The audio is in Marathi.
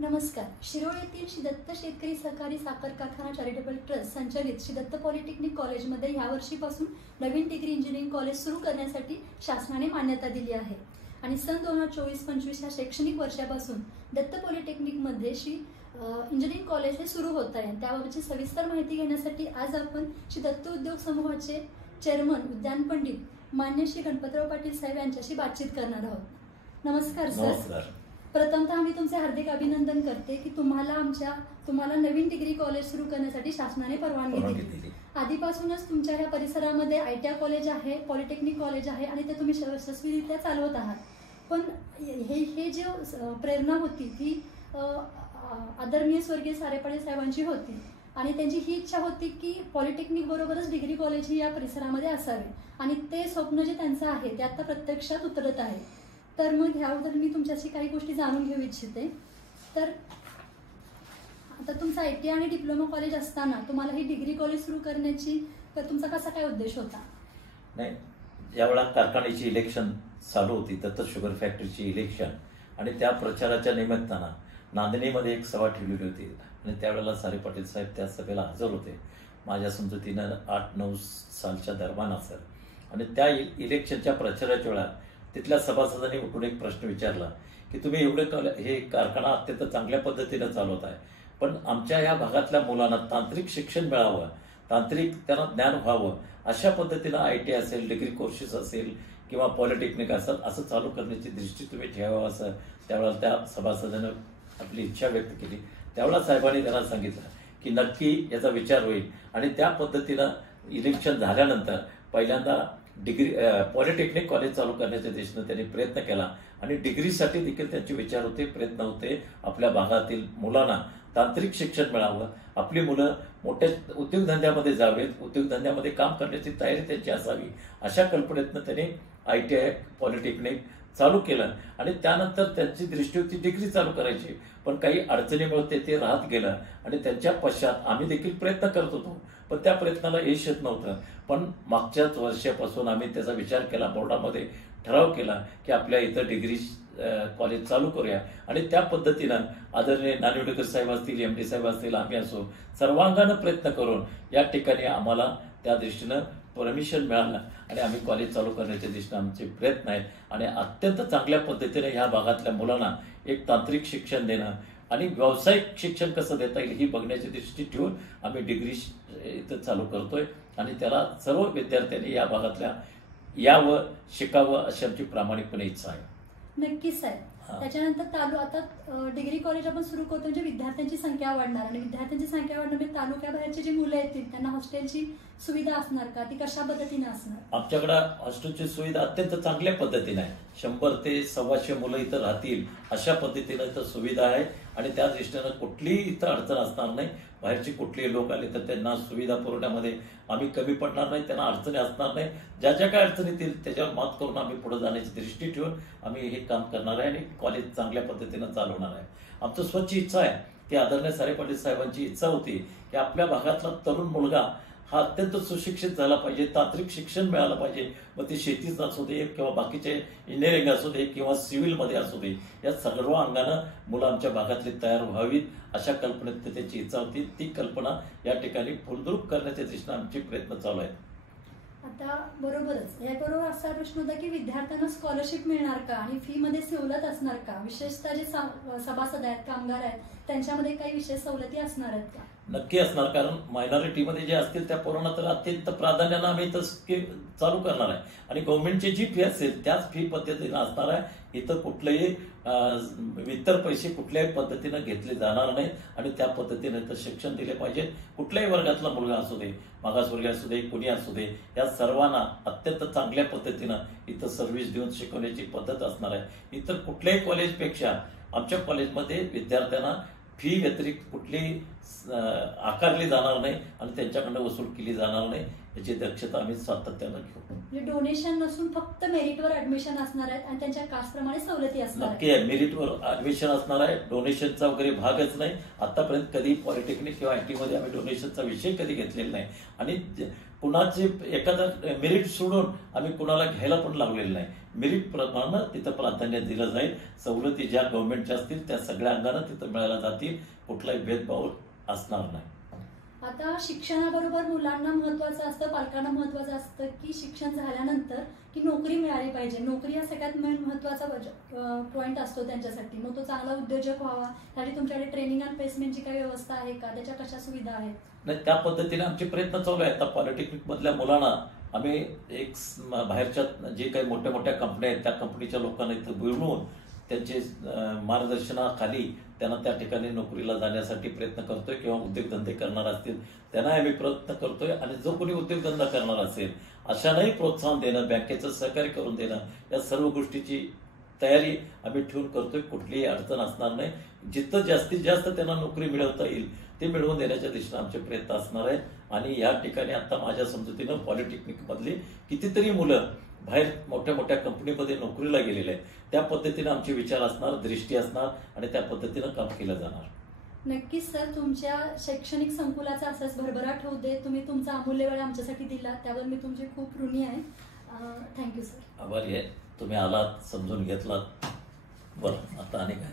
नमस्कार. शिरोळ येथील श्री दत्त शेतकरी सहकारी साखर कारखाना चॅरिटेबल ट्रस्ट संचालित श्री दत्त पॉलिटेक्निक कॉलेजमध्ये या वर्षीपासून नवीन डिग्री इंजिनिअरिंग कॉलेज सुरू करण्यासाठी शासनाने मान्यता दिली आहे आणि सन 2024-25 या शैक्षणिक वर्षापासून दत्त पॉलिटेक्निकमध्ये श्री इंजिनिअरिंग कॉलेज हे सुरू होत आहे. त्याबाबतची सविस्तर माहिती घेण्यासाठी आज आपण श्री दत्त उद्योग समूहाचे चेअरमन उद्यान पंडित मान्य श्री गणपतराव पाटील साहेब यांच्याशी बातचीत करणार आहोत. नमस्कार सर. प्रथमतः मी तुमचे हार्दिक अभिनंदन करते की तुम्हाला नवीन डिग्री कॉलेज सुरू करण्यासाठी शासनाने परवानगी दिली. आधीपासूनच तुमच्या ह्या परिसरामध्ये ITI कॉलेज आहे, पॉलिटेक्निक कॉलेज आहे आणि ते तुम्ही यशस्वीरित्या चालवत आहात. पण हे जे प्रेरणा होती ती आदरणीय स्वर्गीय सारे पाटील साहेबांची होती आणि त्यांची ही इच्छा होती की पॉलिटेक्निक बरोबरच डिग्री कॉलेज ही या परिसरामध्ये असावे आणि ते स्वप्न जे त्यांचं आहे ते आता प्रत्यक्षात उतरत आहे. तर मग ह्याबद्दल मी तुमच्याशी काही गोष्टी जाणून घेऊ इच्छिते. तर आता तुमचा ITI आणि डिप्लोमा कॉलेज असताना तुम्हाला ही डिग्री कॉलेज सुरू करण्याची तुमचा कसा काय उद्देश होता? नाही, ज्यावेळा कारखान्याची इलेक्शन चालू होती, दत्त शुगर फॅक्टरीची इलेक्शन, आणि त्या प्रचाराच्या निमित्तानं नांदणीमध्ये एक सभा ठेवलेली होती आणि त्यावेळेला सारे पाटील साहेब त्या सभेला हजर होते. माझ्या समजुतीनं 8-9 सालच्या दरम्यान असेल. आणि त्या इलेक्शनच्या प्रचाराच्या वेळा तिथल्या सभासदांनी उठून एक प्रश्न विचारला की तुम्ही एवढे हे कारखाना अत्यंत चांगल्या पद्धतीनं चालवत आहे, पण आमच्या या भागातल्या मुलांना तांत्रिक शिक्षण मिळावं, तांत्रिक त्यांना ज्ञान व्हावं, अशा पद्धतीनं ITI असेल, डिग्री कोर्सेस असेल किंवा पॉलिटेक्निक असेल असं चालू करण्याची दृष्टी तुम्ही ठेवावं, असं त्यावेळेला त्या सभासदानं आपली इच्छा व्यक्त केली. त्यावेळेला साहेबांनी त्यांना सांगितलं की नक्की याचा विचार होईल. आणि त्या पद्धतीनं इलेक्शन झाल्यानंतर पहिल्यांदा पॉलिटेक्निक कॉलेज चालू करण्याच्या दिशेनं त्यांनी प्रयत्न केला आणि डिग्रीसाठी देखील त्यांचे विचार होते, प्रयत्न होते. आपल्या भागातील मुलांना तांत्रिक शिक्षण मिळावं, आपली मुलं मोठ्या उद्योगधंद्यामध्ये जावेत, उद्योगधंद्यामध्ये काम करण्याची तयारी त्यांची असावी, अशा कल्पनेतनं त्यांनी ITI पॉलिटेक्निक चालू केलं. आणि त्यानंतर त्यांची दृष्टी होती डिग्री चालू करायची, पण काही अडचणीमुळे ते राहत गेलं आणि त्यांच्या पश्चात आम्ही देखील प्रयत्न करत होतो, पण त्या प्रयत्नाला यश येत नव्हतं. पण मागच्याच वर्षापासून आम्ही त्याचा विचार केला, बोर्डामध्ये ठराव केला की आपल्या इथं डिग्री कॉलेज चालू करूया. आणि त्या पद्धतीनं आदरणीय नानिवडेकर साहेब असतील, MD साहेब असतील, आम्ही असो, सर्वांगानं प्रयत्न करून या ठिकाणी आम्हाला त्या दृष्टीनं परमिशन मिळालं आणि आम्ही कॉलेज चालू करण्याच्या दिशेनं आमचे प्रयत्न आहेत. आणि अत्यंत चांगल्या पद्धतीने ह्या भागातल्या मुलांना एक तांत्रिक शिक्षण देणं आणि व्यावसायिक शिक्षण कसं देता येईल ही बघण्याची दृष्टी ठेवून आम्ही डिग्री इथं चालू करतोय. आणि त्याला सर्व विद्यार्थ्यांनी या भागातल्या यावं, शिकावं अशी आमची प्रामाणिकपणे इच्छा आहे. नक्कीच साहेब. त्याच्यानंतर आता डिग्री कॉलेज आपण सुरू करतो म्हणजे विद्यार्थ्यांची संख्या वाढणार आणि विद्यार्थ्यांची संख्या वाढणार म्हणजे तालुक्याबाहेरची जी मुलं येतील त्यांना हॉस्टेलची सुविधा असणार का? ती कशा पद्धतीने असणार? आमच्याकडं हॉस्टेलची सुविधा अत्यंत चांगल्या पद्धतीने आहे. 100 ते 125 मुलं इथं राहतील अशा पद्धतीनं इथं सुविधा आहे आणि त्या दृष्टीनं कुठलीही इथं अडचण असणार नाही. बाहेरची कुठलीही लोक आले तर त्यांना सुविधा पुरवण्यामध्ये आम्ही कमी पडणार नाही, त्यांना अडचणी असणार नाही. ज्या ज्या काय अडचणी येतील त्याच्यावर मात करून आम्ही पुढे जाण्याची दृष्टी ठेवून आम्ही हे काम करणार आहे आणि कॉलेज चांगल्या पद्धतीनं चालवणार आहे. आमचं स्वच्छ इच्छा आहे की आदरणीय सारे पाटील साहेबांची इच्छा होती की आपल्या भागातला तरुण मुलगा हा अत्यंत सुशिक्षित झाला पाहिजे, तांत्रिक शिक्षण मिळालं पाहिजे. मग ते शेतीच असू दे किंवा बाकीचे इंजिनिअरिंग असू दे किंवा सिव्हिलमध्ये असू दे, या सर्व अंगानं मुलं आमच्या भागातली तयार व्हावीत अशा कल्पनेत त्याची इच्छा होती. ती कल्पना या ठिकाणी फुलद्रूप करण्याच्या दिशेनं आमचे प्रयत्न चालू आहेत. आता बरोबरच याबरोबर असा प्रश्न होता की विद्यार्थ्यांना स्कॉलरशिप मिळणार का आणि फी मध्ये सवलत असणार का? विशेषतः जे सभासद आहेत, कामगार आहेत, त्यांच्यामध्ये काही विशेष सवलती असणार आहेत का? नक्की असणार, कारण मायनॉरिटीमध्ये जे असतील त्या पोरांना तर अत्यंत प्राधान्यानं आम्ही इथं चालू करणार आहे. आणि गव्हर्नमेंटची जी फी असेल त्याच फी पद्धतीनं असणार आहे. इथं कुठलेही इतर पैसे कुठल्याही पद्धतीनं घेतले जाणार नाहीत आणि त्या पद्धतीने इथं शिक्षण दिले पाहिजे. कुठल्याही वर्गातला मुलगा असू दे, मागासवर्गीय असू दे, कुणी असू दे, या सर्वांना अत्यंत चांगल्या पद्धतीनं इथं सर्व्हिस देऊन शिकवण्याची पद्धत असणार आहे. इतर कुठल्याही कॉलेजपेक्षा आमच्या कॉलेजमध्ये विद्यार्थ्यांना फी व्यतिरिक्त कुठलीही आकारली जाणार नाही आणि त्यांच्याकडनं वसूल केली जाणार नाही याची दक्षता आम्ही सातत्यानं घेऊ. डोनेशन नसून फक्त मेरिटवर ऍडमिशन असणार आहेत आणि त्यांच्या कास्टप्रमाणे सवलती असणार. नक्की आहे, मेरिटवर ऍडमिशन असणार आहे. डोनेशनचा वगैरे भागच नाही. आतापर्यंत कधी पॉलिटेक्निक किंवा ITI मध्ये आम्ही डोनेशनचा विषय कधी घेतलेला नाही आणि कुणाचे एखादा मेरिट सोडून आम्ही कुणाला घ्यायला पण लावलेलं नाही. मेरिट प्रमाणे तिथं प्राधान्य दिलं जाईल. सवलती ज्या गव्हर्नमेंटच्या असतील त्या सगळ्या अंगानं तिथं मिळायला जातील. कुठलाही भेदभाव असणार नाही. आता शिक्षणाबरोबर मुलांना महत्वाचं असतं, पालकांना महत्वाचं असतं की शिक्षण झाल्यानंतर की नोकरी मिळाली पाहिजे. नोकरी हा सगळ्यात महत्वाचा पॉईंट असतो त्यांच्यासाठी. मग तो चांगला उद्योजक व्हावा त्यासाठी तुमच्याकडे ट्रेनिंग आणि प्लेसमेंटची काही व्यवस्था आहे का? त्याच्या कशा सुविधा आहेत? नाही, त्या पद्धतीने आमचे प्रयत्न चालू आहेत. आता पॉलिटेक्निक मधल्या मुलांना आम्ही एक बाहेरच्या जे काही मोठ्या मोठ्या कंपन्या आहेत त्या कंपनीच्या लोकांना इथं बोलवून त्यांचे मार्गदर्शनाखाली त्यांना त्या ठिकाणी नोकरीला जाण्यासाठी प्रयत्न करतोय. किंवा उद्योगधंदे करणार असतील त्यांना आम्ही प्रयत्न करतोय. आणि जो कोणी उद्योगधंदा करणार असेल अशांनाही प्रोत्साहन देणं, बँकेचं सहकार्य करून देणं, या सर्व गोष्टीची तयारी आम्ही ठेवून करतोय. कुठलीही अडचण असणार नाही. जिथं जास्तीत जास्त त्यांना नोकरी मिळवता येईल ते मिळवून देण्याच्या दिशेने आमचे प्रयत्न असणार आहेत. आणि या ठिकाणी आता माझ्या समजुतीनं पॉलिटेक्निक मधली कितीतरी मुलं बाहेर मोठ्या मोठ्या कंपनीमध्ये नोकरीला गेलेले आहेत. त्या पद्धतीने आमचे विचार असणार, दृष्टी असणार आणि त्या पद्धतीनं काम केलं जाणार. नक्कीच सर, तुमच्या शैक्षणिक संकुलाचा असाच भरभराट होऊ दे. तुम्ही तुमचा अमूल्य वेळ आमच्यासाठी दिला त्यावर मी तुमचे खूप ऋणी आहे. Thank you sir. आभारी आहे. तुम्ही आलात, समजून घेतलात. बरं, आता आणि काय?